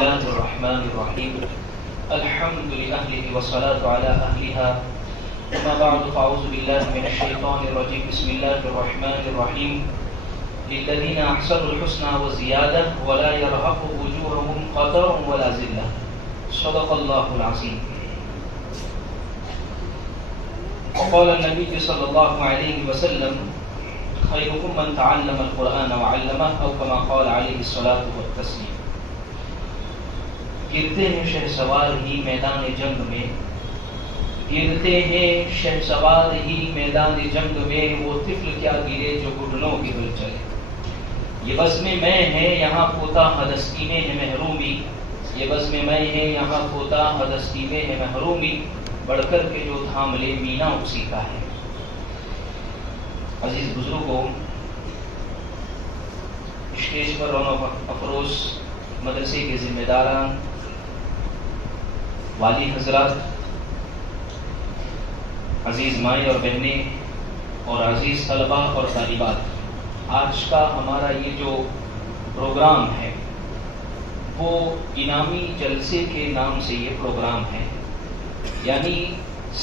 الله الرحمن الرحيم الحمد لأهله والصلاة على أهلها أما بعد فأعوذ بالله من الشيطان الرجيم بسم الله الرحمن الرحيم للذين أحسنوا الحسنى وزيادة ولا يرهق وجوههم قتر ولا ذلة صدق الله العظيم. وقال النبي صلى الله عليه وسلم خيركم من تعلم القرآن وعلمه أو كما قال عليه الصلاة والتسليم. گرتے ہیں شہسوار ہی میدان جنگ میں، گرتے ہیں شہسوار ہی میدان جنگ میں، وہ طفل کیا گرے جو گھٹنوں کی بل چلے. یہ بزم میں ہے یہاں کوتا ہدستی میں ہے محرومی، یہ بزم میں ہے یہاں کوتا ہدستی میں ہے محرومی، بڑھ کر کے جو تھام لے مینا اسی کا ہے. عزیز بزرگوں، اسٹیج پر رونق افروز مدرسے کے ذمہ داران، والی حضرات، عزیز مائیں اور بہنیں اور عزیز طلباء اور طالبات، آج کا ہمارا یہ جو پروگرام ہے وہ انعامی جلسے کے نام سے یہ پروگرام ہے. یعنی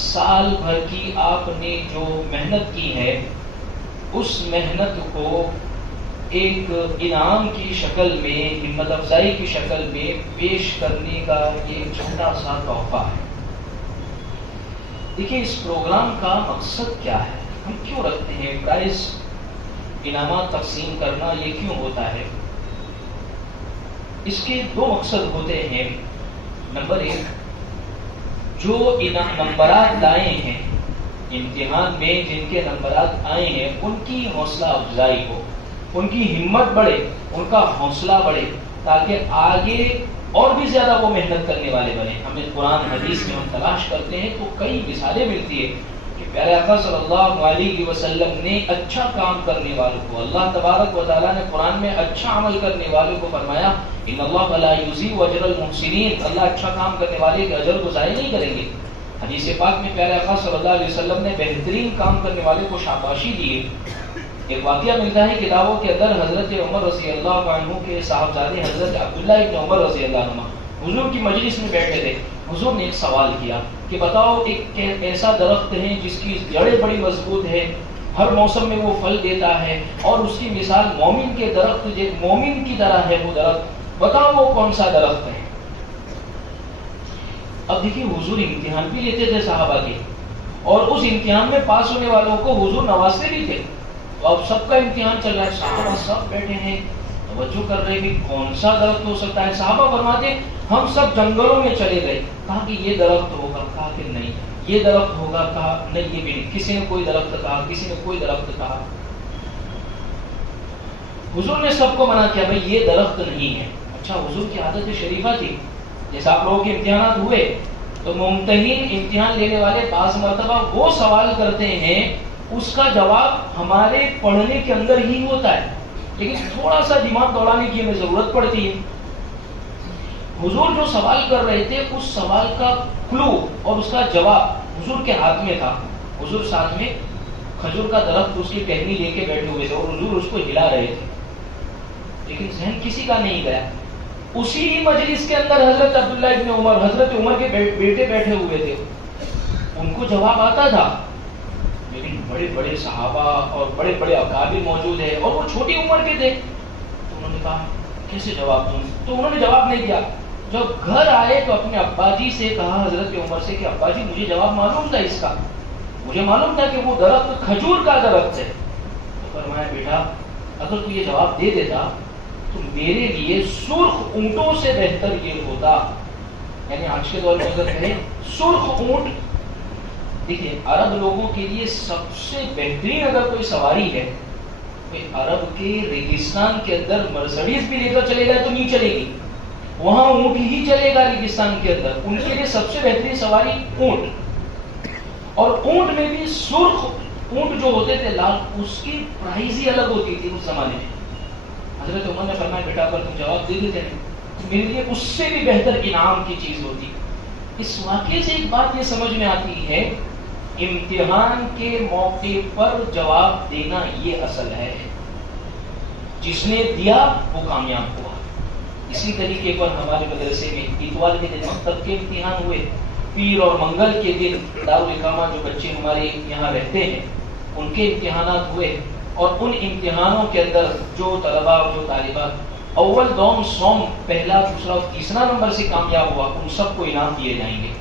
سال بھر کی آپ نے جو محنت کی ہے اس محنت کو ایک انعام کی شکل میں، ہمت افزائی کی شکل میں پیش کرنے کا یہ چھوٹا سا تحفہ ہے. دیکھیں اس پروگرام کا مقصد کیا ہے، ہم کیوں رکھتے ہیں پرائز انعامات تقسیم کرنا، یہ کیوں ہوتا ہے؟ اس کے دو مقصد ہوتے ہیں. نمبر ایک، جو نمبرات لائے ہیں امتحان میں، جن کے نمبرات آئے ہیں ان کی حوصلہ افزائی ہو، ان کی ہمت بڑھے، ان کا حوصلہ بڑھے، تاکہ آگے اور بھی زیادہ وہ محنت کرنے والے بنے. ہمیں قرآن حدیث میں ہم تلاش کرتے ہیں تو کئی مثالیں ملتی ہے کہ پیارے آقا صلی اللہ علیہ وسلم نے اچھا کام کرنے والوں کو، اللہ تبارک و تعالیٰ نے قرآن میں اچھا عمل کرنے والوں کو فرمایا ان اللہ لا یضیع اجر المحسنین، اللہ اچھا کام کرنے والے کے اجر کو ضائع نہیں کریں گے. حدیث پاک میں پیارے آقا صلی اللہ علیہ وسلم نے بہترین کام کرنے والے کو شاباشی دی. ایک واقعہ ملتا ہے کتابوں کے اندر، حضرت عمر رضی اللہ عنہ کے صاحبزادے حضرت عبداللہ ابن عمر رضی اللہ عنہ حضور کی مجلس میں بیٹھے تھے. حضور نے ایک سوال کیا کہ بتاؤ ایک ایسا درخت ہے جس کی جڑیں بڑی مضبوط ہے، ہر موسم میں وہ پھل دیتا ہے اور اس کی مثال مومن کے درخت، مومن کی طرح ہے وہ درخت، بتاؤ وہ کون سا درخت ہے؟ اب دیکھیے حضور امتحان بھی لیتے تھے صحابہ کے، اور اس امتحان میں پاس ہونے والوں کو حضور نوازتے بھی تھے. تو اب سب کا امتحان چل رہا ہے، صحابہ سب بیٹھے ہیں توجہ کر رہے کہ کون سا درخت ہو سکتا ہے. صحابہ فرماتے ہم سب جنگلوں میں چلے گئے، کہا کہ یہ درخت ہوگا، کہا کہ نہیں یہ درخت ہوگا، کہا نہیں یہ بھی نہیں. کسی نے کوئی درخت کہا، کسی نے کوئی درخت کہا. حضور نے سب کو منع کیا بھائی یہ درخت نہیں ہے. اچھا حضور کی عادت شریفہ تھی، جیسے آپ لوگوں کے امتحانات ہوئے تو ممتحن امتحان لینے والے بعض مرتبہ وہ سوال کرتے ہیں اس کا جواب ہمارے پڑھنے کے اندر ہی ہوتا ہے، لیکن تھوڑا سا دماغ دوڑانے کی ہمیں ضرورت پڑتی ہے. حضور جو سوال کر رہے تھے اس سوال کا کلو اور اس کا جواب حضور کے ہاتھ میں تھا. حضور ساتھ میں کھجور کا درخت اس کی ٹہنی لے کے بیٹھے ہوئے تھے اور حضور اس کو ہلا رہے تھے، لیکن ذہن کسی کا نہیں گیا. اسی مجلس کے اندر حضرت عبداللہ ابن عمر، حضرت عمر کے بیٹے بیٹھے ہوئے تھے، ان کو جواب آتا تھا، لیکن بڑے بڑے صحابہ اور بڑے بڑے اکابر موجود ہیں اور وہ چھوٹی عمر کے تھے. تو انہوں نے کہا کیسے جواب دوں؟ تو انہوں نے جواب نہیں دیا. جب گھر آئے تو اپنے ابا جی سے کہا، حضرت عمر سے، کہ ابا جی مجھے جواب معلوم تھا اس کا، مجھے معلوم تھا کہ وہ درخت کھجور کا درخت ہے. تو فرمایا بیٹا اگر تو یہ جواب دے دیتا تو میرے لیے سرخ اونٹوں سے بہتر یہ ہوتا. یعنی آج کے دور میں اگر کہیں سرخ اونٹ، دیکھیے عرب لوگوں کے لیے سب سے بہترین اگر کوئی سواری ہے، عرب کے ریگستان کے اندر مرسڈیز بھی لے کر چلے گا تو نہیں چلے گی، وہاں اونٹ ہی چلے گا ریگستان کے اندر. ان کے لیے سب سے بہترین سواری اونٹ، اور اونٹ میں بھی سرخ اونٹ جو ہوتے تھے لال، اس کی پرائز ہی الگ ہوتی تھی اس زمانے میں. حضرت عمر نے فرمایا بیٹا اگر تم جواب دے دیتے ہیں تو میرے لیے اس سے بھی بہتر انعام کی چیز ہوتی. اس واقعے سے ایک بات یہ سمجھ میں آتی ہے، امتحان کے موقع پر جواب دینا یہ اصل ہے. جس نے دیا وہ کامیاب ہوا، اسی طریقے پر ہمارے مدرسے میں اتوار کے دن مکتب کے امتحان ہوئے، پیر اور منگل کے دن دارالاقامہ جو بچے ہمارے یہاں رہتے ہیں ان کے امتحانات ہوئے، اور ان امتحانوں کے اندر جو طلباء اور جو طالبات اول دوم سوم پہلا دوسرا اور تیسرا نمبر سے کامیاب ہوا ان سب کو انعام دیے جائیں گے.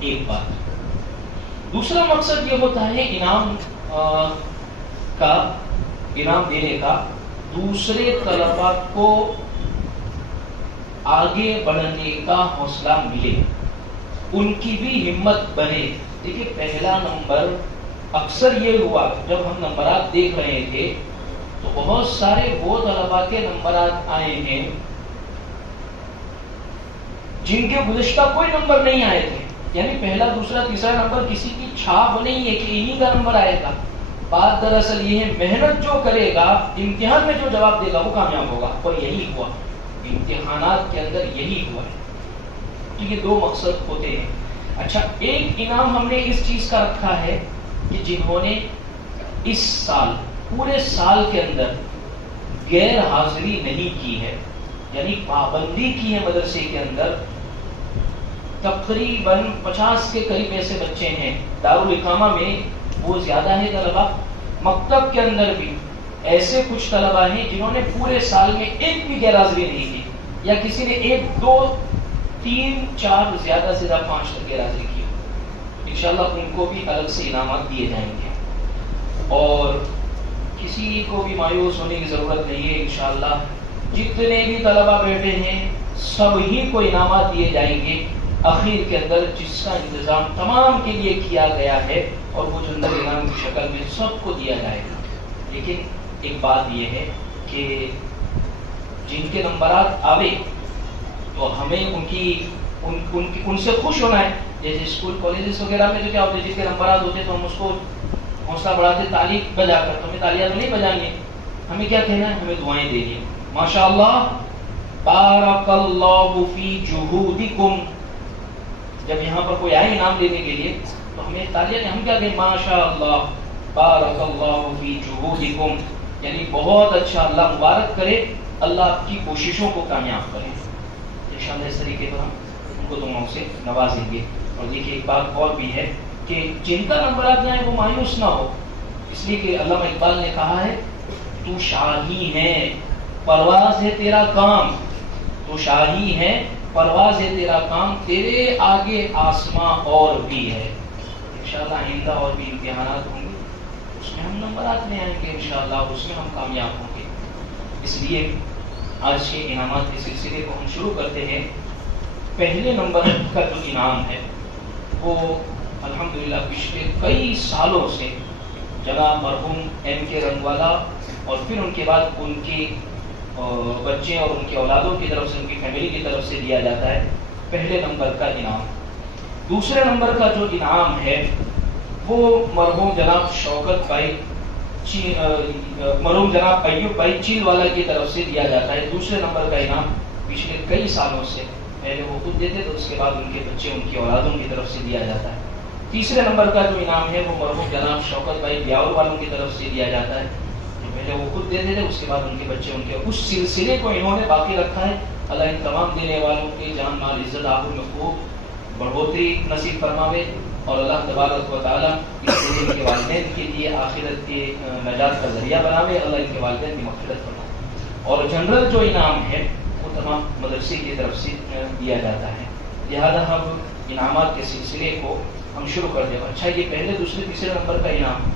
ایک بات. دوسرا مقصد یہ ہوتا ہے انعام دینے کا دوسرے طلباء کو آگے بڑھنے کا حوصلہ ملے، ان کی بھی ہمت بنے. دیکھیے پہلا نمبر اکثر یہ ہوا جب ہم نمبرات دیکھ رہے تھے تو بہت سارے وہ طلباء کے نمبرات آئے ہیں جن کے گزشتہ کوئی نمبر نہیں آئے تھے، یعنی پہلا دوسرا تیسرا نمبر کسی کی چھاپ نہیں ہے کہ انہی کا نمبر آئے گا. بات دراصل یہ ہے محنت جو کرے گا امتحان میں جو جواب دے گا وہ کامیاب ہوگا، اور یہی ہوا امتحانات کے اندر، یہی ہوا ہے. تو یہ دو مقصد ہوتے ہیں. اچھا، ایک انعام ہم نے اس چیز کا رکھا ہے کہ جنہوں نے اس سال پورے سال کے اندر غیر حاضری نہیں کی ہے، یعنی پابندی کی ہے مدرسے کے اندر، تقریباً 50 کے قریب ایسے بچے ہیں. دارالاقامہ میں وہ زیادہ ہے طلباء، مکتب کے اندر بھی ایسے کچھ طلباء ہیں جنہوں نے پورے سال میں ایک بھی غیر حاضری نہیں کی، یا کسی نے 1 2 3 4 زیادہ سے زیادہ 5 تک غیر حاضری کی. انشاءاللہ ان کو بھی الگ سے انعامات دیے جائیں گے، اور کسی کو بھی مایوس ہونے کی ضرورت نہیں ہے. انشاءاللہ جتنے بھی طلباء بیٹھے ہیں سب ہی کو انعامات دیے جائیں گے اخیر کے اندر، جس کا انتظام تمام کے لیے کیا گیا ہے، اور وہ جندر انعام کی شکل میں سب کو دیا جائے گا. لیکن ایک بات یہ ہے کہ جن کے نمبرات آوے تو ہمیں ان سے خوش ہونا ہے. جیسے اسکول کالجز وغیرہ میں جو کیا ہوتے ہیں، جن کے نمبرات ہوتے ہیں تو ہم اس کو حوصلہ بڑھاتے تالی بجا کر. ہمیں تالیاں تو نہیں بجانی ہے، ہمیں کیا کہنا ہے، ہمیں دعائیں دینی ہیں. ماشاءاللہ بارک اللہ فی جہودکم. جب یہاں پر کوئی آئے انعام دینے کے لیے تو ہمیں تالیاں نہیں، ہم کیا کہیں، ماشاءاللہ بارک اللہ فی جہودکم، یعنی بہت اچھا، اللہ مبارک کرے، اللہ آپ کی کوششوں کو کامیاب کرے. انشاءاللہ اس طریقے پر ہم ان کو دعاؤں سے نوازیں گے. اور دیکھیے ایک بات اور بھی ہے کہ جن کا نمبرات جائیں وہ مایوس نہ ہو، اس لیے کہ علامہ اقبال نے کہا ہے تو شاہی ہے پرواز ہے تیرا کام، تو شاہی ہے پرواز ہے تیرا کام، تیرے آگے آسماں اور بھی ہے. انشاءاللہ آئندہ اور بھی امتحانات ہوں گے، اس میں ہم نمبرات میں آئیں گے انشاءاللہ، اس میں ہم کامیاب ہوں گے. اس لیے آج کے انعامات کے سلسلے کو ہم شروع کرتے ہیں. پہلے نمبر کا جو انعام ہے وہ الحمدللہ پچھلے کئی سالوں سے جناب مرحوم ایم کے رنگوالا اور پھر ان کے بعد ان کے بچے اور ان کے اولادوں کی طرف سے، ان کی فیملی کی طرف سے دیا جاتا ہے پہلے نمبر کا انعام. دوسرے نمبر کا جو انعام ہے وہ مرحوم جناب شوکت بھائی مرحوم جناب ایوب بھائی چیل والا کی طرف سے دیا جاتا ہے. دوسرے نمبر کا انعام پچھلے کئی سالوں سے پہلے وہ خود دیتے تو اس کے بعد ان کے بچے، ان کی اولادوں کی طرف سے دیا جاتا ہے. تیسرے نمبر کا جو انعام ہے وہ مرحوم جناب شوکت بھائی بیاور والوں کی طرف سے دیا جاتا ہے. پہلے وہ خود دیتے تھے، اس کے بعد ان کے بچے، ان کے اس سلسلے کو انہوں نے باقی رکھا ہے. اللہ ان تمام دینے والوں کے جان مال عزت آبرو میں خوب بڑھوتری نصیب فرماوے، اور اللہ تبارک و تعالیٰ اس ان کے والدین کے لیے آخرت کے نجات کا ذریعہ بناوے. اللہ ان کے والدین کی مغفرت فرمائے. اور جنرل جو انعام ہے وہ تمام مدرسے کی طرف سے دیا جاتا ہے. لہذا ہم انعامات کے سلسلے کو ہم شروع کر دیں. اچھا، یہ پہلے دوسرے تیسرے نمبر کا انعام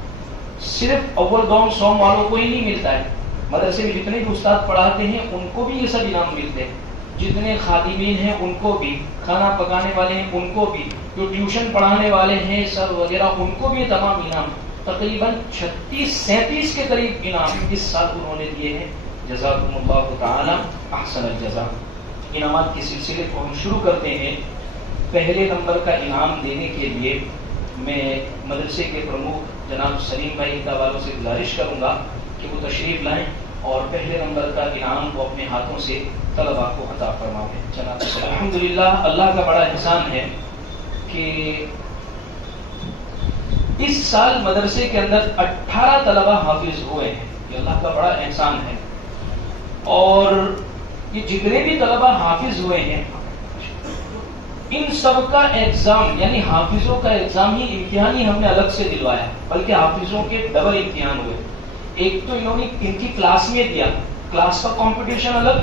صرف اول دوم سوم والوں کو ہی نہیں ملتا ہے. مدرسے میں جتنے بھی استاد پڑھاتے ہیں ان کو بھی یہ سب انعام ملتے ہیں. جتنے خادمین ہیں ان کو بھی، کھانا پکانے والے ہیں ان کو بھی، جو ٹیوشن پڑھانے والے ہیں سر وغیرہ ان کو بھی تمام انعام، تقریباً 36-37 کے قریب انعام اس سال انہوں نے دیے ہیں. جزاکم اللہ تعالی احسن الجزا. انعامات کے سلسلے کو ہم شروع کرتے ہیں. پہلے نمبر کا انعام دینے کے لیے میں مدرسے کے پرمکھ جناب سلیم بھائی والوں سے گزارش کروں گا کہ وہ تشریف لائیں اور پہلے نمبر کا انعام کو اپنے ہاتھوں سے طلباء کو عطا فرمائیں. جناب الحمدللہ اللہ کا بڑا احسان ہے کہ اس سال مدرسے کے اندر 18 طلباء حافظ ہوئے ہیں. یہ اللہ کا بڑا احسان ہے. اور یہ جتنے بھی طلبہ حافظ ہوئے ہیں ان سب کا ایگزام یعنی حافظوں کا ایگزام ہی امتحان ہی ہم نے الگ سے دلوایا، بلکہ حافظوں کے ڈبل امتحان ہوئے. ایک تو انہوں نے ان کی کلاس میں دیا، کلاس کا کمپٹیشن الگ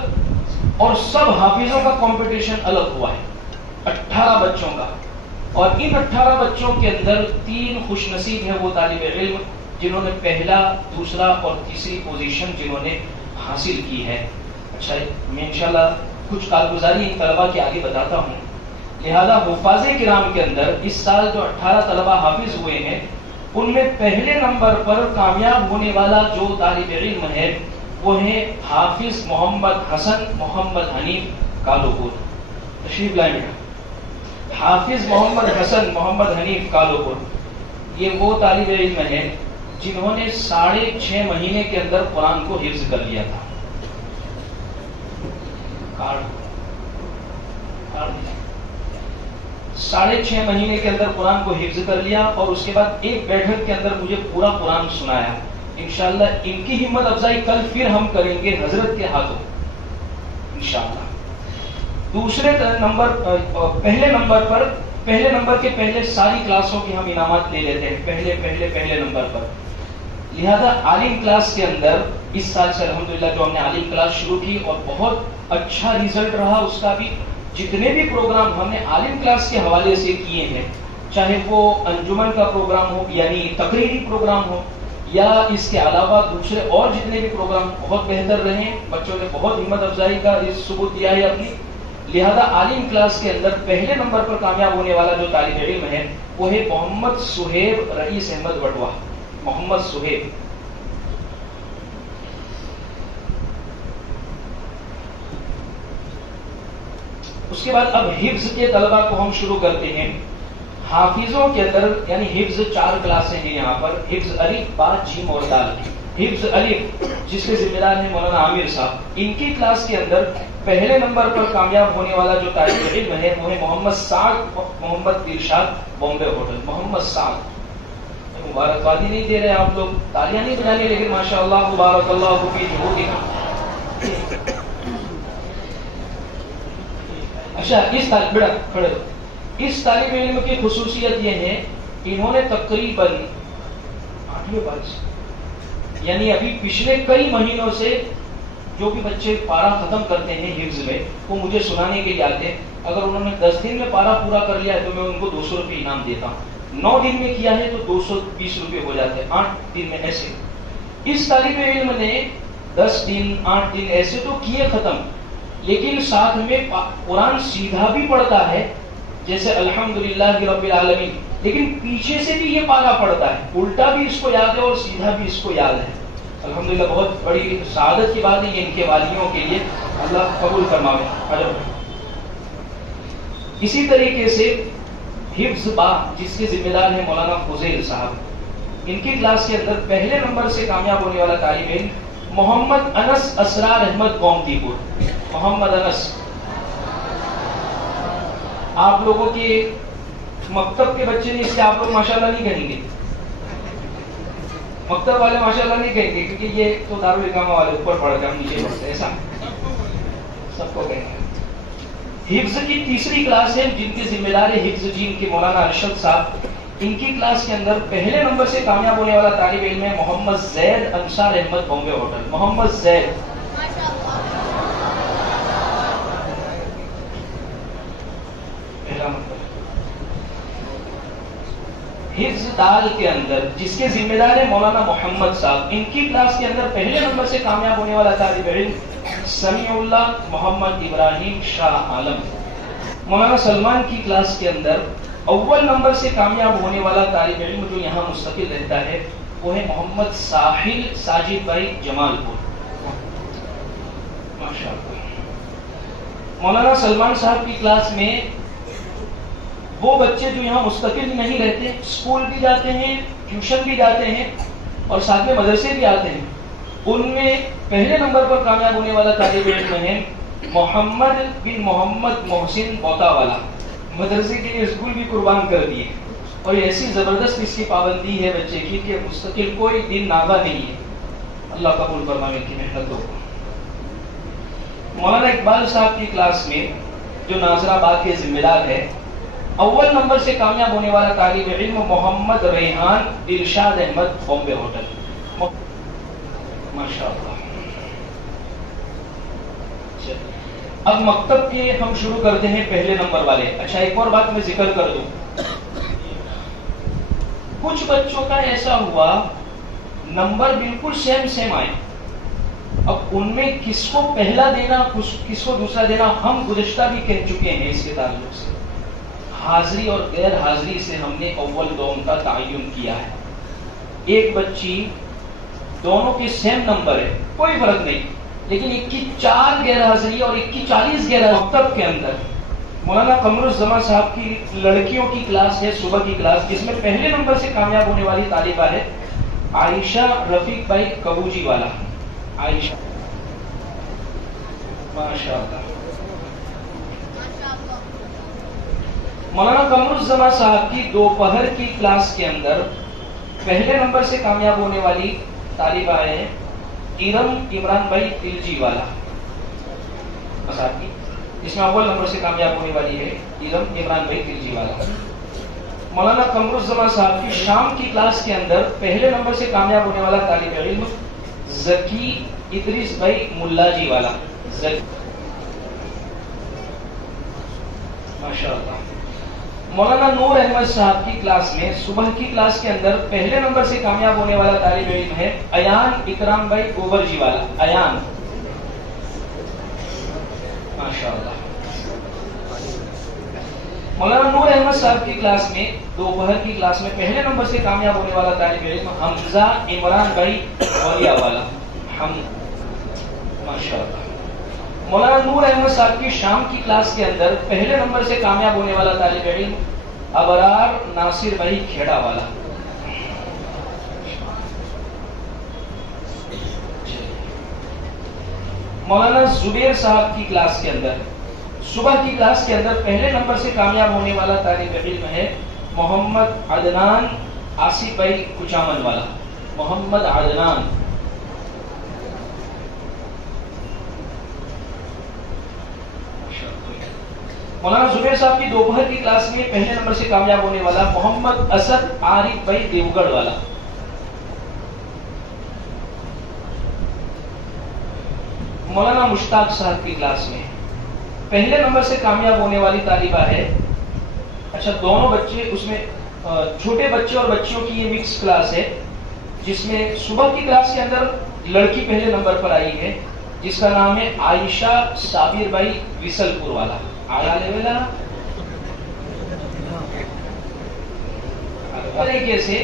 اور سب حافظوں کا کمپٹیشن الگ ہوا ہے 18 بچوں کا. اور ان 18 بچوں کے اندر 3 خوش نصیب ہیں وہ طالب علم جنہوں نے پہلا، دوسرا اور تیسری پوزیشن جنہوں نے حاصل کی ہے. اچھا میں انشاءاللہ کچھ کارگزاری ان طلبہ کے آگے بتاتا ہوں. لہذا حفاظ کرام کے اندر اس سال جو 18 طلبہ حافظ ہوئے ہیں ان میں پہلے نمبر پر کامیاب ہونے والا جو طالب علم ہے وہ ہے حافظ محمد حسن محمد حنیف کالوپور. تشریف لائیں بیٹا. حافظ محمد حسن محمد حنیف کالوپور یہ وہ طالب علم ہیں جنہوں نے 6.5 مہینے کے اندر قرآن کو حفظ کر لیا تھا. 6.5 مہینے کے اندر قرآن کو حفظ کر لیا اور اس کے بعد ایک بیٹھک کے اندر مجھے پورا قرآن سنایا. انشاءاللہ ان کی ہمت افزائی کل پھر ہم کریں گے حضرت کے ہاتھوں انشاءاللہ. دوسرے نمبر پہلے نمبر کے پہلے ساری کلاسوں کی ہم انعامات لے لیتے ہیں پہلے نمبر پر. لہذا عالم کلاس کے اندر اس سال سے الحمدللہ جو ہم نے عالم کلاس شروع کی اور بہت اچھا ریزلٹ رہا اس کا بھی. جتنے بھی پروگرام ہم نے عالم کلاس کے حوالے سے کیے ہیں چاہے وہ انجمن کا پروگرام ہو یعنی تقریری پروگرام ہو یا اس کے علاوہ دوسرے اور جتنے بھی پروگرام بہت بہتر رہے. بچوں نے بہت ہمت افزائی کا ثبوت دیا ہے اپنی. لہذا عالم کلاس کے اندر پہلے نمبر پر کامیاب ہونے والا جو طالب علم ہے وہ ہے محمد سہیب رئیس احمد وٹوا. محمد سہیب. اس کے بعد اب حفظ کے طلبہ کو ہم شروع کرتے ہیں. حافظوں کے اندر یعنی حفظ 4 کلاسیں ہیں یہاں پر. حفظ الف با جیم اور دال. حفظ الف جس کے ذمہ دار ہیں مولانا عامر صاحب. ان کی کلاس کے اندر پہلے نمبر پر کامیاب ہونے والا جو طالب علم ہے وہ ہے محمد سعد محمد دلشاد بامبے ہوٹل. محمد سعد. مبارکبادی نہیں دے رہے آپ لوگ، تالیاں نہیں بجانی، لیکن ماشاءاللہ مبارک اللہ فی جہودکم. اچھا اس طالب علم کی خصوصیت یہ ہے انہوں نے تقریباً 8ویں بارش یعنی ابھی پچھلے کئی مہینوں سے جو بھی بچے پارا ختم کرتے ہیں حفظ میں وہ مجھے سنانے کے لیے آتے ہیں. اگر انہوں نے 10 دن میں پارا پورا کر لیا ہے تو میں ان کو 200 روپے انعام دیتا ہوں. 9 دن میں کیا ہے تو 220 روپے ہو جاتے ہیں. 8 دن میں ایسے. اس طالب علم نے 10 دن 8 دن ایسے تو کیے ختم، لیکن ساتھ میں قرآن سیدھا بھی پڑھتا ہے جیسے الحمدللہ رب العالمین، لیکن پیچھے سے بھی یہ پارا پڑھتا ہے. الٹا بھی اس کو یاد ہے اور سیدھا بھی اس کو یاد ہے. الحمدللہ بہت بڑی سعادت کی بات ہے یہ ان کے والیوں کے لیے. اللہ قبول فرمائے. اسی طریقے سے حفظ با جس کے ذمہ دار ہیں مولانا فضیل صاحب. ان کی کلاس کے اندر پہلے نمبر سے کامیاب ہونے والا طالب علم محمد انس اسرار احمد گومتی پور. محمد انس. آپ لوگوں کے مکتب کے بچے نہیں، اس سے آپ لوگ ماشاءاللہ نہیں کہیں گے، مکتب والے ماشاءاللہ نہیں کہیں گے کیونکہ یہ تو دارالحکامہ والے اوپر پڑھ کے ہم نیچے پڑھتے ہیں، ایسا سب کو کہیں گے. حفظ کی تیسری کلاس ہے جن کے ذمہ دار حفظ جین کے مولانا ارشد صاحب. ان کی کلاس کے اندر پہلے نمبر سے کامیاب ہونے والا طالب علم ہے محمد زید انصار احمد بامبے ہوٹل. محمد زید. پہلا نمبر. حفظ دال کے اندر جس کے ذمہ دار ہے مولانا محمد صاحب. ان کی کلاس کے اندر پہلے نمبر سے کامیاب ہونے والا طالب علم سمیع اللہ محمد ابراہیم شاہ عالم. مولانا سلمان کی کلاس کے اندر اول نمبر سے کامیاب ہونے والا طالب علم جو یہاں مستقل رہتا ہے وہ ہے محمد ساحل ساجد بھائی جمال پور. ماشاءاللہ. مولانا سلمان صاحب کی کلاس میں وہ بچے جو یہاں مستقل نہیں رہتے، اسکول بھی جاتے ہیں، ٹیوشن بھی جاتے ہیں اور ساتھ میں مدرسے بھی آتے ہیں، ان میں پہلے نمبر پر کامیاب ہونے والا طالب علم ہے محمد بن محمد محسن بوتا والا. مدرسے کے لیے اسکول بھی قربان کر دیے اور ایسی زبردست اس کی پابندی ہے بچے کی کہ مستقل کوئی دن ناغہ نہیں ہے. اللہ قبول فرمائے ان کی محنت کو. مولانا اقبال صاحب کی کلاس میں جو ناظر آباد کے ذمہ دار ہے، اول نمبر سے کامیاب ہونے والا طالب علم محمد ریحان ارشاد احمد، بامبے ہوٹل، ماشاء اللہ۔ اب مکتب کے ہم شروع کرتے ہیں پہلے نمبر والے۔ اچھا ایک اور بات میں ذکر کر دوں، کچھ بچوں کا ایسا ہوا نمبر بالکل سیم آئے، اب ان میں کس کو پہلا دینا کس کو دوسرا دینا، ہم گزشتہ بھی کہہ چکے ہیں اس کے تعلق سے۔ حاضری اور غیر حاضری سے ہم نے اول دوم کا تعین کیا ہے۔ ایک بچی دونوں کے سیم نمبر ہے، کوئی فرق نہیں، لیکن ایک کی 4 غیر حاضری اور ایک کی 40 غیر حاضری۔ مکتب کے اندر مولانا قمر الزمان صاحب کی لڑکیوں کی کلاس ہے، صبح کی کلاس، جس میں پہلے نمبر سے کامیاب ہونے والی طالبہ ہے عائشہ رفیق بھائی کبوجی والا۔ عائشہ ماشاء اللہ۔ مولانا قمر الزمان صاحب کی دوپہر کی کلاس کے اندر پہلے نمبر سے کامیاب ہونے والی طالبہ ہے ارم عمران بھائی تلجی والا، جس میں اول نمبر سے کامیاب ہونے والی ہے ارم عمران بھائی تلجی والا۔ مولانا قمر الزمان صاحب کی شام کی کلاس کے اندر پہلے نمبر سے کامیاب ہونے والا طالب علم ذکی ادریس بھائی ملا جی والا، ماشاء اللہ۔ مولانا نور احمد صاحب کی کلاس میں صبح کی کلاس کے اندر پہلے نمبر سے کامیاب ہونے والا طالب علم ہے ایان اکرام بھائی گوبر جی والا، ایان، ماشاء اللہ۔ مولانا نور احمد صاحب کی کلاس میں دوپہر کی کلاس میں پہلے نمبر سے کامیاب ہونے والا طالب علم حمزہ عمران بھائی اولیا والا، ماشاء اللہ۔ مولانا نور احمد صاحب کی شام کی کلاس کے اندر پہلے نمبر سے کامیاب ہونے والا طالب علم ابرار ناصر بھائی کھیڑا والا۔ مولانا زبیر صاحب کی کلاس کے اندر صبح کی کلاس کے اندر پہلے نمبر سے کامیاب ہونے والا طالب علم ہے محمد عدنان آصف بھائی کچامن والا، محمد عدنان۔ مولانا زبیر صاحب کی دوپہر کی کلاس میں پہلے نمبر سے کامیاب ہونے والا محمد اسد عارف بھائی دیوگڑھ والا۔ مولانا مشتاق صاحب کی کلاس میں پہلے نمبر سے کامیاب ہونے والی طالبہ ہے، اچھا دونوں بچے، اس میں چھوٹے بچے اور بچیوں کی یہ مکس کلاس ہے، جس میں صبح کی کلاس کے اندر لڑکی پہلے نمبر پر آئی ہے، جس کا نام ہے عائشہ صابر بھائی وصل پور والا۔ طریقے سے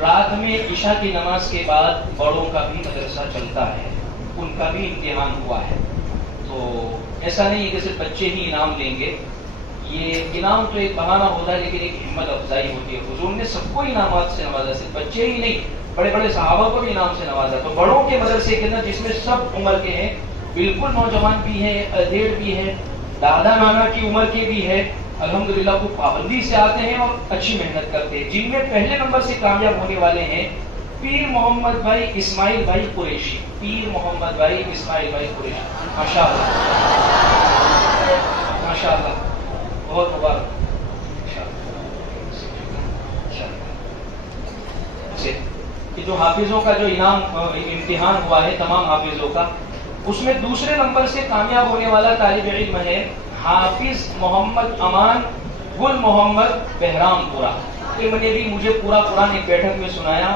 رات میں عشاء کی نماز کے بعد بڑوں کا بھی مدرسہ چلتا ہے، ان کا بھی امتحان ہوا ہے، تو ایسا نہیں ہے کہ صرف بچے ہی انعام لیں گے، یہ انعام تو ایک بہانہ ہوتا ہے لیکن ایک ہمت افزائی ہوتی ہے۔ حضور نے سب کو انعامات سے نوازا، صرف بچے ہی نہیں، بڑے بڑے صحابہ کو بھی انعام سے نوازا۔ تو بڑوں کے مدرسے کے اندر جس میں سب عمر کے ہیں، بالکل نوجوان بھی ہیں، ادھیڑ بھی ہیں، دادا نانا کی عمر کے بھی ہے، الحمدللہ کو پابندی سے آتے ہیں اور اچھی محنت کرتے ہیں، جن میں پہلے نمبر سے کامیاب ہونے والے ہیں پیر محمد بھائی اسماعیل بھائی قریشی، پیر محمد بھائی اسماعیل بھائی قریشی، ماشاء اللہ ماشاء اللہ، بہت مبارک۔ کہ جو حافظوں کا جو انعام امتحان ہوا ہے تمام حافظوں کا، اس میں دوسرے نمبر سے کامیاب ہونے والا طالب علم ہے حافظ محمد امان گل محمد بہرام پورا۔ انہوں نے بھی مجھے پورا قرآن ایک بیٹھک میں سنایا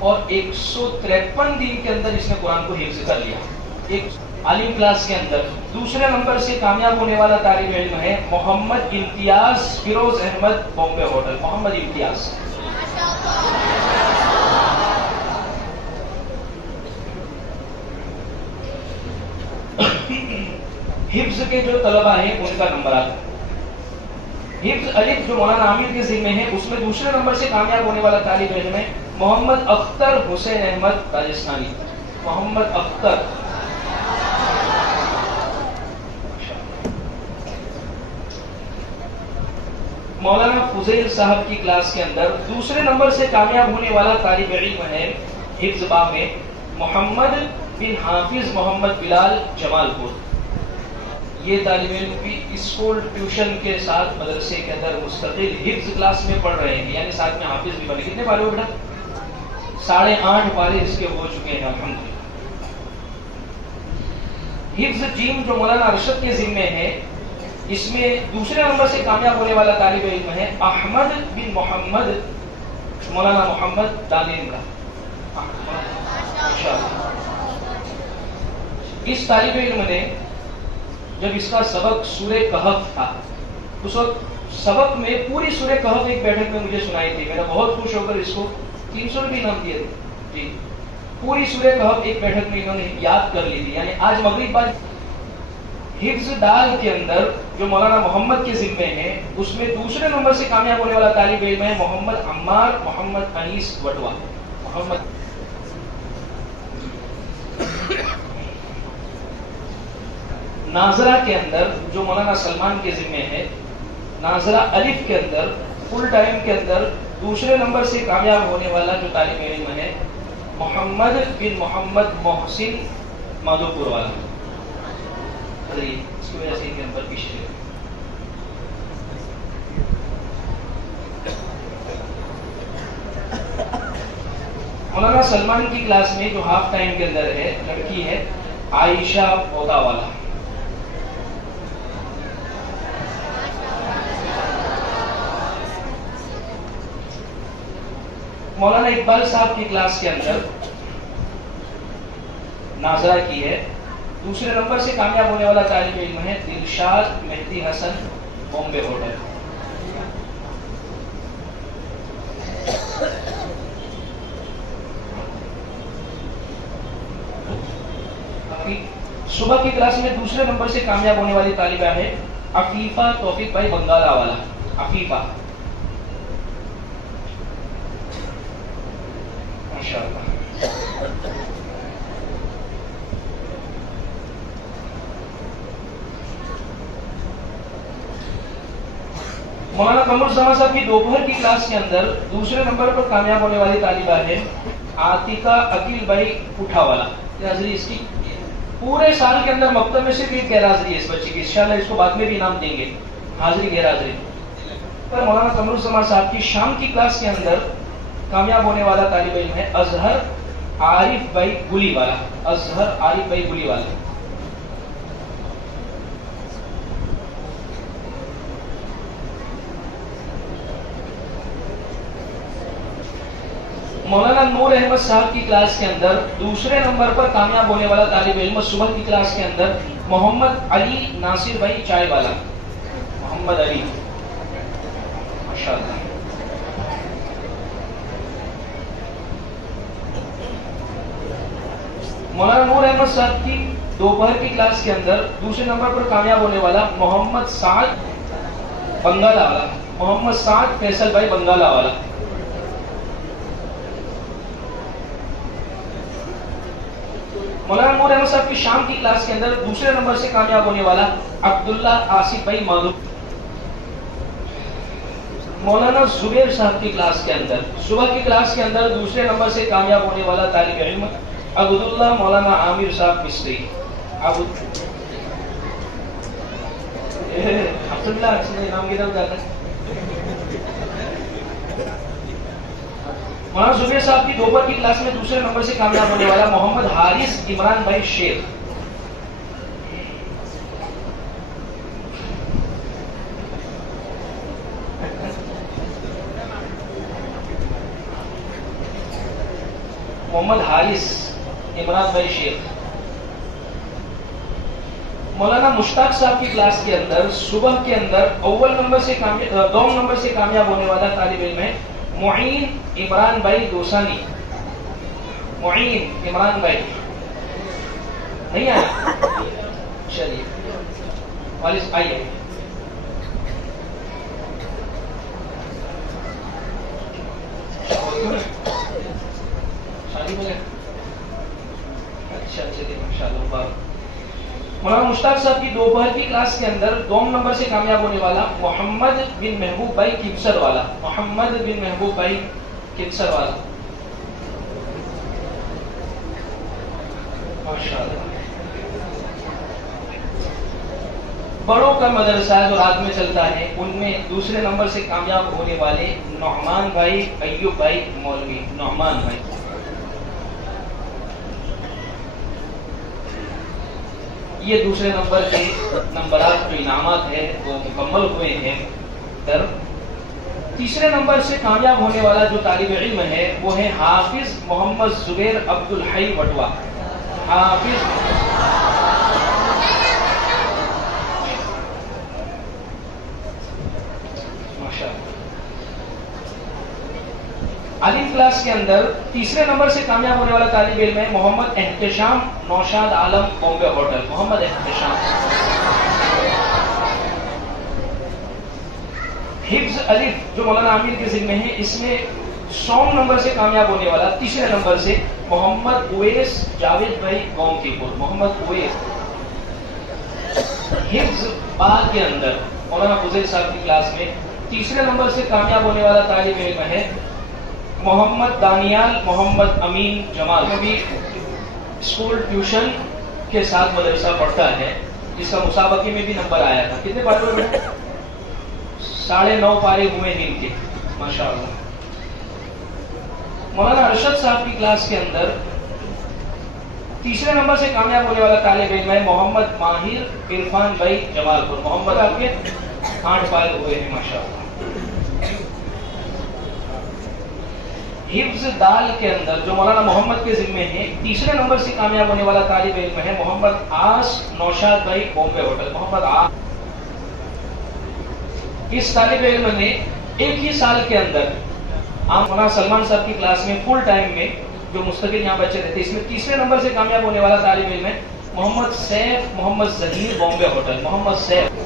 اور 153 دن کے اندر اس نے قرآن کو حفظ کر لیا ایک عالم کلاس کے اندر۔ دوسرے نمبر سے کامیاب ہونے والا طالب علم ہے محمد امتیاز فیروز احمد، بامبے ہوٹل، محمد امتیاز۔ حفظ کے جو طلبہ ہیں ان کا نمبر آتا ہے۔ حفظ الف جو مولانا عامر کے ذمہ ہے، اس میں دوسرے نمبر سے کامیاب ہونے والا طالب علم ہے محمد اختر حسین احمد راجستھانی، محمد اختر۔ مولانا فضیل صاحب کی کلاس کے اندر دوسرے نمبر سے کامیاب ہونے والا طالب علم ہے حفظ باب میں محمد بن حافظ محمد بلال جمال پور، یہ طالب علم بھی اسکول ٹیوشن کے ساتھ مدرسے کے اندر مستقل حفظ کلاس میں پڑھ رہے ہیں، یعنی ساتھ میں حافظ بھی بنے. کتنے پارے ہو بیٹا؟ 8.5 پارے اس کے ہو چکے ہیں الحمدللہ. حفظ جیم جو مولانا ارشد کے ذمے ہے، اس میں دوسرے نمبر سے کامیاب ہونے والا طالب علم ہے احمد بن محمد، مولانا محمد دانین کا. اس طالب علم نے جب اس کا سبق سورہ کہف تھا، اس وقت سبق میں پوری سورہ کہف ایک بیٹھک میں مجھے سنائی تھی. میں نے بہت خوش ہو کر اس کو 300 روپے انعام دیے تھے. جی پوری سورہ کہف ایک بیٹھک میں انہوں نے یاد کر لی تھی. یعنی آج مغرب بعد حفظ دال کے اندر جو مولانا محمد کے ذمے ہے، اس میں دوسرے نمبر سے کامیاب ہونے والا طالب علم ہے محمد عمار محمد انیس وٹوا. محمد ناظرہ کے اندر جو مولانا سلمان کے ذمے ہے، ناظرہ الف کے اندر فل ٹائم کے اندر دوسرے نمبر سے کامیاب ہونے والا جو طالب علم ہے محمد بن محمد محسن مادھو پور والا. اس کی وجہ سے ان کے نمبر پیچھے. مولانا سلمان کی کلاس میں جو ہاف ٹائم کے اندر ہے لڑکی ہے عائشہ پودا والا. مولانا اقبال صاحب کی کلاس کے اندر ناظرہ کی ہے، دوسرے نمبر سے کامیاب ہونے والا طالب علم ہے دلشاد مہدی حسن بامبے ہوٹل. صبح کی کلاس میں دوسرے نمبر سے کامیاب ہونے والی طالبہ ہے عفیفہ توفیق بھائی بنگالہ والا. عفیفہ ماشاءاللہ. مولانا قمر الزمان صاحب کی دوپہر کی کلاس کے اندر دوسرے نمبر پر کامیاب ہونے والی طالبہ ہے عاتقہ عقیل بھائی اٹھا والا. حاضری اس کی پورے سال کے اندر مکتب میں صرف ایک غیر حاضری ہے اس بچے کی. انشاءاللہ اس کو بعد میں بھی انعام دیں گے حاضری غیر حاضری پر. مولانا قمر الزمان صاحب کی شام کی کلاس کے اندر کامیاب ہونے والا طالب علم ہے اظہر عارف بھائی گلی والا. اظہر عارف بھائی گلی والا. مولانا نور احمد صاحب کی کلاس کے اندر دوسرے نمبر پر کامیاب ہونے والا طالب علم صبح کی کلاس کے اندر محمد علی ناصر بھائی چائے والا. محمد علی ماشاءاللہ. مولانا نور احمد صاحب کی دوپہر کی کلاس کے اندر دوسرے نمبر پر کامیاب ہونے والا محمد سعد بنگالہ والا. محمد سعد فیصل بھائی بنگالہ والا. مولانا نور احمد صاحب کی شام کی کلاس کے اندر دوسرے نمبر سے کامیاب ہونے والا عبداللہ آصف بھائی مادھو. مولانا زبیر صاحب کی کلاس کے اندر صبح کی کلاس کے اندر دوسرے نمبر سے کامیاب ہونے والا طالب علم عبداللہ مولانا عامر صاحب مصری. عبداللہ نام کی طرف جاتا ہے. مولانا زبیر صاحب کی دوپہر کی کلاس میں دوسرے نمبر سے کامیاب ہونے والا محمد حارث عمران بھائی شیخ. محمد حارث عمران بھائی شیخ. مولانا مشتاق صاحب کی کلاس کے اندر صبح کے اندر اول نمبر سے دوم نمبر سے کامیاب ہونے والا طالب علم ہے معین عمران بھائی دوسانی. معین عمران بھائی نہیں آیا؟ چلیے والد آئیے. شادی میں اچھا چلیے ماشاء اللہ. مولانا مشتاق صاحب کی دوپہر کی کلاس کے اندر دوم نمبر سے کامیاب ہونے والا محمد بن محبوب بھائی کمسر والا. محمد بن محبوب بھائی کمسر والا ماشاءاللہ. بڑوں کا مدرسہ جو رات میں چلتا ہے، ان میں دوسرے نمبر سے کامیاب ہونے والے نعمان بھائی، ایوب بھائی مولوی، نعمان بھائی. یہ دوسرے نمبر کے نمبرات جو انعامات ہیں وہ مکمل ہوئے ہیں. تیسرے نمبر سے کامیاب ہونے والا جو طالب علم ہے وہ ہے حافظ محمد زبیر عبد الحی وٹوا. حافظ عالم کلاس کے اندر تیسرے نمبر سے کامیاب ہونے والا طالب علم ہے محمد احتشام نوشاد عالم، بامبے ہوٹل. محمد احتشام. حفظ الف جو مولانا عامر کے ذمہ ہے، اس میں 100 نمبر سے کامیاب ہونے والا تیسرے نمبر سے محمد اویس جاوید بھائی قوم کی پور. محمد اویس. حفظ با کے اندر مولانا فضیل صاحب کی کلاس میں تیسرے نمبر سے کامیاب ہونے والا طالب علم ہے محمد دانیال محمد امین جمال. جو بھی اسکول ٹیوشن کے ساتھ مدرسہ پڑھتا ہے، جس کا مسابقے میں بھی نمبر آیا تھا. کتنے پارے ہوئے؟ 9.5 پارے ہوئے ہیں ان کے، ماشاء اللہ. مولانا ارشد صاحب کی کلاس کے اندر تیسرے نمبر سے کامیاب ہونے والا طالب علم ہے محمد ماہر عرفان بھائی جمال پور. محمد آپ کے 8 پارے ہوئے ہیں، ماشاء اللہ. حفظ دال کے اندر جو مولانا محمد کے ذمے ہیں، تیسرے نمبر سے کامیاب ہونے والا طالب علم ہے محمد آس نوشاد بھائی بامبے ہوٹل. محمد آس. اس طالب علم نے ایک ہی سال کے اندر مولانا سلمان صاحب کی کلاس میں فل ٹائم میں جو مستقل یہاں بچے رہتے، اس میں تیسرے نمبر سے کامیاب ہونے والا طالب علم ہے محمد سیف محمد ظہیر بامبے ہوٹل. محمد سیف.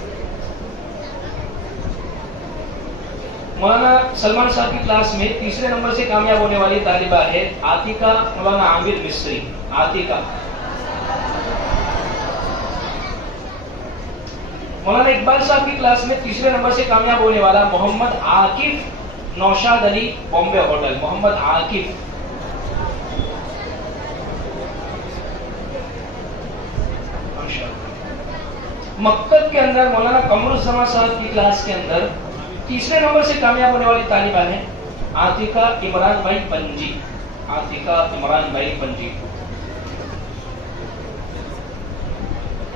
مولانا سلمان صاحب کی کلاس میں تیسرے نمبر سے کامیاب ہونے والی طالبہ ہے عاتقہ مولانا عامر مصری. عاتقہ. مولانا اقبال صاحب کی کلاس میں تیسرے نمبر سے کامیاب ہونے والا محمد عاقف نوشاد علی بامبے ہوٹل. محمد عاقف. مکتب کے اندر مولانا قمر الزمان صاحب کی کلاس کے اندر تیسرے نمبر سے کامیاب ہونے والی طالبہ ہے عاتقہ عمران بھائی پنجی. عاتقہ عمران بھائی پنجی.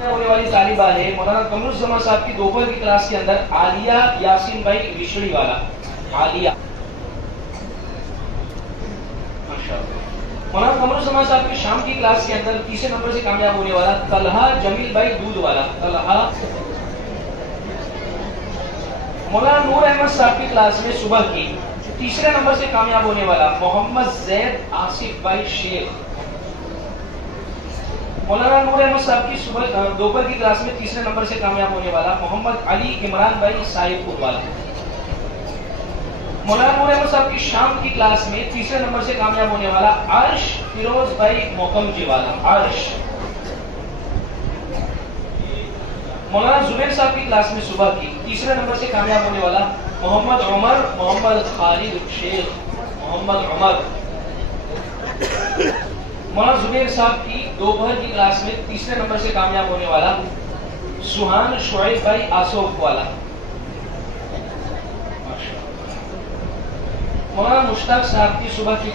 ہونے والی طالبہ ہے مولانا قمر الزمان صاحب کی دوپہر کی کلاس کے اندر عالیہ یاسین بھائی رشڑی والا. عالیہ. مولانا قمر الزمان صاحب کی شام کی کلاس کے اندر تیسرے نمبر سے کامیاب ہونے والا طلحہ جمیل بھائی دودھ والا. طلحہ. مولانا نور احمد صاحب کی کلاس میں صبح کی تیسرے نمبر سے کامیاب ہونے والا محمد زید آصف بھائی شیخ. مولانا نور احمد صاحب کی صبح دوپہر کی کلاس میں تیسرے نمبر سے کامیاب ہونے والا محمد علی عمران بھائی صاحب پور والا. مولانا نور احمد صاحب کی شام کی کلاس میں تیسرے نمبر سے کامیاب ہونے والا عرش فیروز بھائی موکم جی والا. عرش. مولانا زبیر صاحب کی کلاس میں صبح کی تیسرے نمبر سے کامیاب ہونے والا محمد عمر محمد خالد شیخ. محمد عمر. مولانا زبیر صاحب کی دوپہر کی کلاس میں تیسرے نمبر سے کامیاب ہونے والا سبحان شعیب بھائی آصوف والا. مولانا مشتاق صاحب کی صبح کی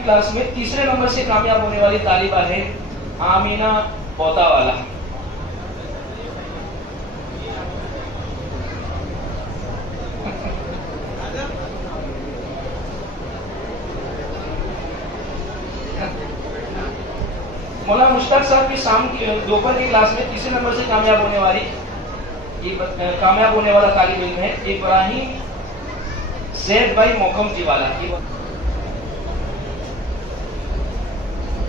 کلاس میں تیسرے نمبر سے کامیاب ہونے والی طالبہ ہے آمینہ بوتا والا. مولانا مشتاق صاحب کی شام کی دوپہر کی کلاس میں تیسرے نمبر سے کامیاب ہونے والا طالب علم ہے ابراہیم زید بھائی موکم جی والا.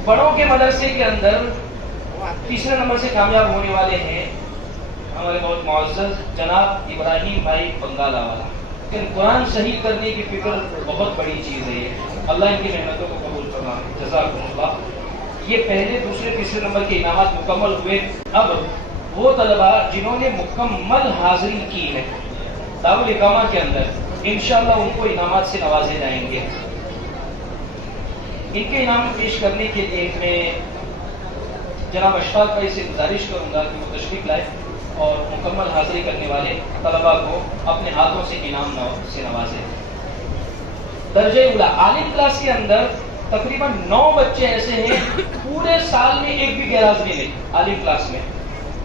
بڑوں کے مدرسے کے اندر تیسرے نمبر سے کامیاب ہونے والے ہیں ہمارے بہت معزز جناب ابراہیم بھائی بنگالہ والا. لیکن قرآن صحیح کرنے کی فکر بہت بڑی چیز ہے. یہ اللہ ان کی محنتوں کو قبول فرمائے. جزاکم اللہ. یہ پہلے دوسرے تیسرے نمبر کے انعامات مکمل ہوئے. اب وہ طلبہ جنہوں نے مکمل حاضری کی ہے دارالاقامہ کے اندر، انشاءاللہ ان کو انعامات سے نوازے جائیں گے. ان کے انعام پیش کرنے کے لیے میں جناب اشفاق بھائی سے گزارش کروں گا کہ وہ تشریف لائے. اور مکمل حاضری کرنے والے طلباء کو اپنے ہاتھوں سے انعام سے نوازے۔ درجہ اولا عالم کلاس کے اندر تقریباً 9 بچے ایسے ہیں پورے سال میں ایک بھی غیر حاضری نہیں عالم کلاس میں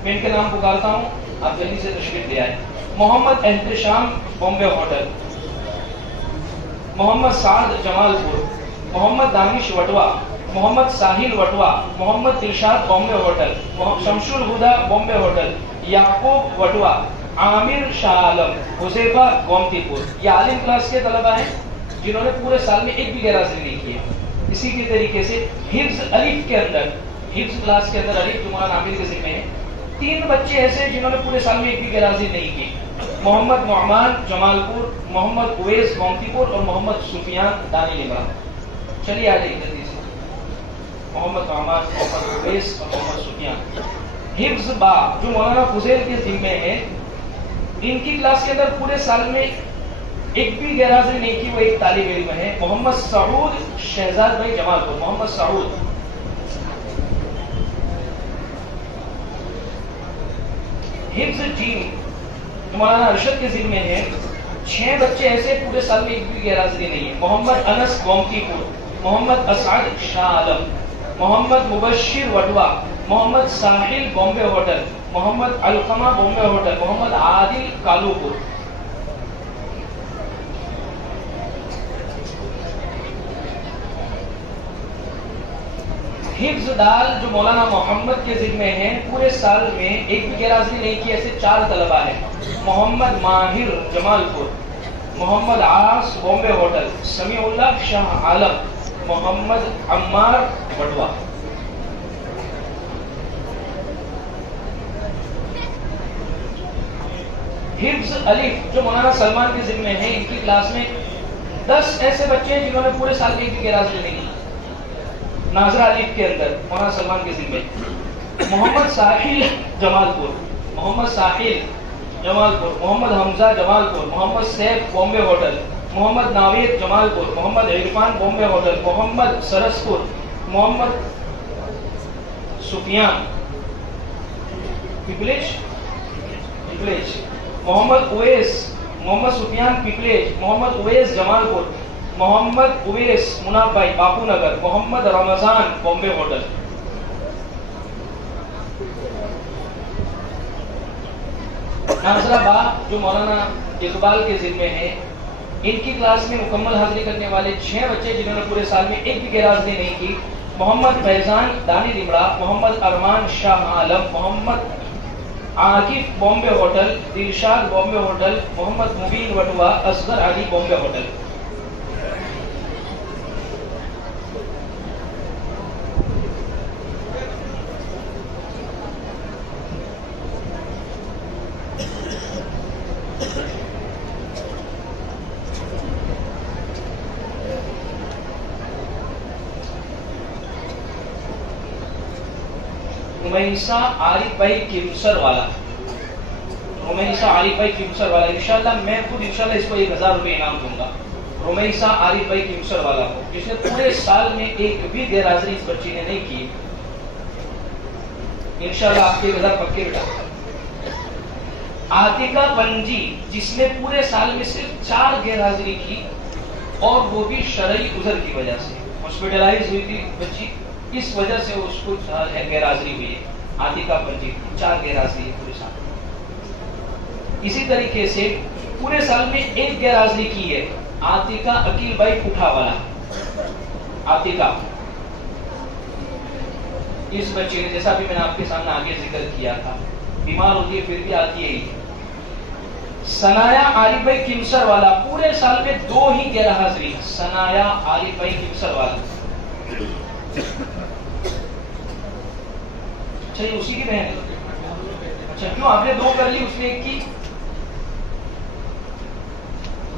ان کے نام پکارتا ہوں، آپ جلدی سے تشریف لے آئے۔ محمد احتشام بامبے ہوٹل، محمد سعد جمال پور، محمد دانش وٹوا، محمد ساحل وٹوا، محمد دلشاد بامبے ہوٹل، شمس الہدا بامبے ہوٹل، یعقوب وٹوا، عامر شاہ عالم، حذیفہ گومتی پور۔ یہ عالم کلاس کے طلبہ ہیں جنہوں نے پورے سال میں ایک بھی غیر حاضری نہیں کی ہے۔ اسی کی طریقے سے حفظ الف کے اندر، حفظ کلاس کے اندر الف جو مولانا عامر کے ذمہ ہے، 3 بچے ایسے جنہوں نے پورے سال میں ایک بھی غیر حاضری نہیں کی، محمد نعمان جمال پور، محمد اویس گومتی پور اور محمد سفیان دانی لمرا۔ چلیے آ جائیے جلدی سے، محمد نعمان، محمد اویس اور محمد سفیان۔ حفظ با جو مولانا فضیل کے ذمہ ہے، ان کی کلاس کے اندر پورے سال میں ایک بھی غیر حاضری نہیں کی، وہ ایک طالب علم ہے، محمد سعود شہزاد بھائی جمال پور، محمد سعود۔ حفظ جیم مولانا ارشد کے ذمہ ہے، 6 بچے ایسے پورے سال میں ایک بھی غیر حاضری نہیں ہے، محمد انس گومتی پور، محمد اسعد شاہ عالم، محمد مبشر وٹوا، محمد ساحل بامبے ہوٹل، محمد علقمہ بامبے ہوٹل، محمد عادل کالو پور۔ حفظ دال جو مولانا محمد کے ذمہ ہیں، پورے سال میں ایک بھی غیر حاضری نہیں کی، ایسے 4 طلبہ ہیں، محمد ماہر جمال پور، محمد عاص بامبے ہوٹل، سمیع اللہ شاہ عالم، محمد عمار وٹوا۔ حفظ الف جو مولانا سلمان کے ذمہ ہیں، ان کی کلاس میں 10 ایسے بچے ہیں جنہوں نے پورے سال میں ایک بھی غیر حاضری نہیں کی۔ ناظرہ الف کے اندر مولانا سلمان کے ذمہ، محمد ساحل جمال پور، محمد ساحل جمال پور، محمد حمزہ جمال پور، محمد سیف بامبے ہوٹل، محمد ناوید جمال پور، محمد عرفان بامبے ہوٹل، محمد سرس پور، محمد سفیان پیپلیج، محمد اویس، محمد سفیان پیپلیج، محمد اویس جمال پور، محمد اویس مناب بھائی باپو نگر، محمد رمضان بامبے ہوٹل۔ ناظرہ با جو مولانا اقبال کے ذمہ ہیں، ان کی کلاس میں مکمل حاضری کرنے والے 6 بچے جنہوں نے پورے سال میں ایک بھی غیر حاضری نہیں کی، محمد فیضان دانی لمڑا، محمد ارمان شاہ عالم، محمد عاکف بامبے ہوٹل، دلشاد بامبے ہوٹل، محمد مبین وٹوا، اصغر علی بامبے ہوٹل۔ رمیسہ عارف بھائی کمسر والا، رمیسہ عارف بھائی کمسر والا، انشاءاللہ میں خود انشاءاللہ اس کو 1000 روپے انعام دوں گا۔ رمیسہ عارف بھائی کمسر والا کو، جس نے پورے سال میں ایک بھی غیر حاضری اس بچی نے نہیں کی، انشاءاللہ آپ کے 1000 پکے بیٹا۔ عاتقہ پنجی جس نے پورے سال میں صرف 4 غیر حاضری کی، اور وہ بھی شرعی عذر کی وجہ سے، ہاسپٹلائز ہوئی تھی بچی، اس وجہ سے اس کو غیر حاضری ہوئی ہے۔ عاتقہ پنجی 4 غیر حاضری ہے پورے سال۔ اسی طریقے سے پورے سال میں ایک غیر حاضری کی ہے عاتقہ عقیل بھائی پٹھا والا۔ عاتقہ اس بچے نے، جیسا بھی میں نے آپ کے سامنے آگے ذکر کیا تھا، بیمار ہوتی ہے پھر بھی آتی ہے۔ ثنایا عارف بھائی کمسر والا پورے سال میں 2 ہی غیر حاضری، ثنایا عارف بھائی کمسر والا۔ اچھا یہ اسی کی بہن ہے؟ اچھا کیوں آپ نے 2 کر لی، اس نے 1 کی؟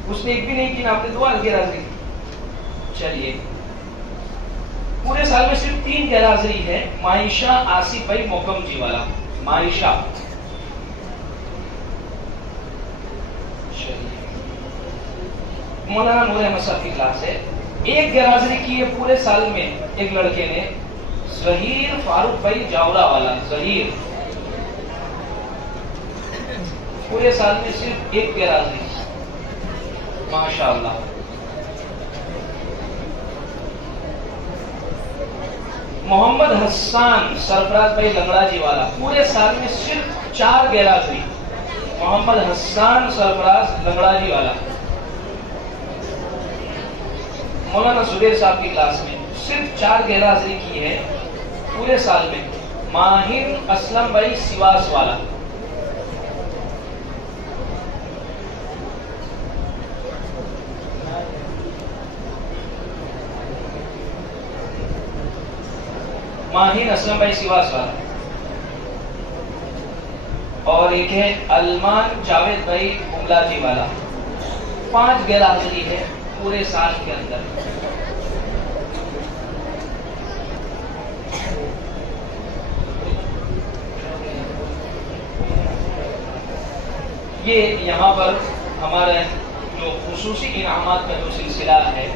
اس نے 1 بھی نہیں کی، آپ نے 2 غیر حاضری کی۔ چلیے پورے سال میں صرف 3 غیر حاضری ہے، معائشہ آصف بھائی موکم جی والا، معائشہ۔ مولانا نور احمد صاحب کی کلاس ہے، 1 غیر حاضری کی ہے پورے سال میں ایک لڑکے نے، ظہیر فاروق بھائی جاورا والا، ظہیر پورے سال میں صرف ایک غیر حاضری. ماشاء اللہ. محمد حسان سرفراز بھائی لنگڑا جی والا, پورے سال میں صرف 4 غیر حاضری. محمد حسان سرفراز لنگڑا جی والا. مولانا زبیر صاحب کی کلاس میں صرف 4 غیر حاضری کی ہے پورے سال میں. ماہر اسلم بھائی سواس والا. ماہر اسلم بھائی سواس والا. اور ایک ہے علمان جاوید بھائی بملا جی والا. 5 غیر حاضری ہے پورے سال کے اندر. یہ یہاں پر ہمارا جو خصوصی انعامات کا جو سلسلہ ہے